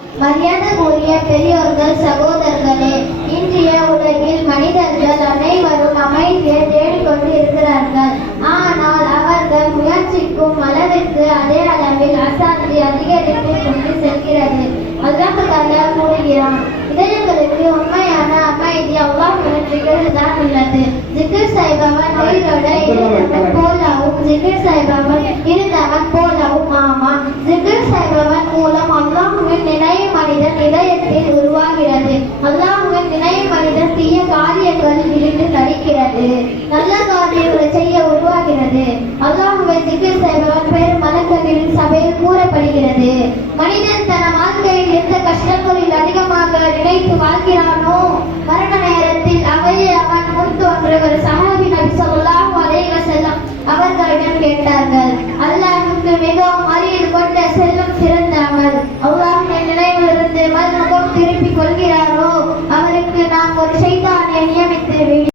மரியாதைக்குரிய பெரியோர்கள், சகோதரர்களே, இன்றைய உலகில் மனிதர்கள் அனைவரும் அமைதியை தேடிக்கொண்டு இருக்கிறார்கள். ஆனால் அவர்கள் முயற்சிக்கும் அளவிற்கு அதே அளவில் அசாந்தி அதிகரித்து கொண்டு செல்கிறது. அல்லாஹ் தஆலா கூறுகிறான், இதயங்களுக்கு உண்மையான அமைதி அல்லாஹ்வின் திக்ரில் தான் உள்ளது. திக்ர் செய்பவன் உயிரோட இருந்தவன் போலவும் திக்ர் செய்பவன் இருந்தவன் போலவும் ஆமான். திக்ர் செய்பவன் மூலம் அல்லாஹ்வின் நினைவு மனிதன் இதயத்தில் உருவாகிறது. அல்லாஹ்வின் நினைவு மனிதன் தீய காரியங்களில் இருந்து தடுக்கிறது, நல்ல காரியங்களை செய்ய உருவாகிறது. அல்லாஹ்வை திக்ர் செய்பவன் பெரும் மலக்குகளின் சபையில் கூறப்படுகிறது. மனிதன் தன் வாழ்க்கையில் எந்த கஷ்டங்களில் அதிகமாக நினைத்து வாழ்கிறானோ மரண நேரத்தில் அவையே அவன் முன் தோன்ற ஒரு சஹாபி நபி ஸல்லல்லாஹு அலைஹி வஸல்லம் அவர்களிடம் கேட்டார்கள், அல்லாஹ்வுக்கு மிகவும் அருகில் கொண்ட செல்லும் சிறந்த அமல் அல்லாஹ்வின் நினைவிலிருந்து மறுமுகம் திருப்பிக் கொள்கிறாரோ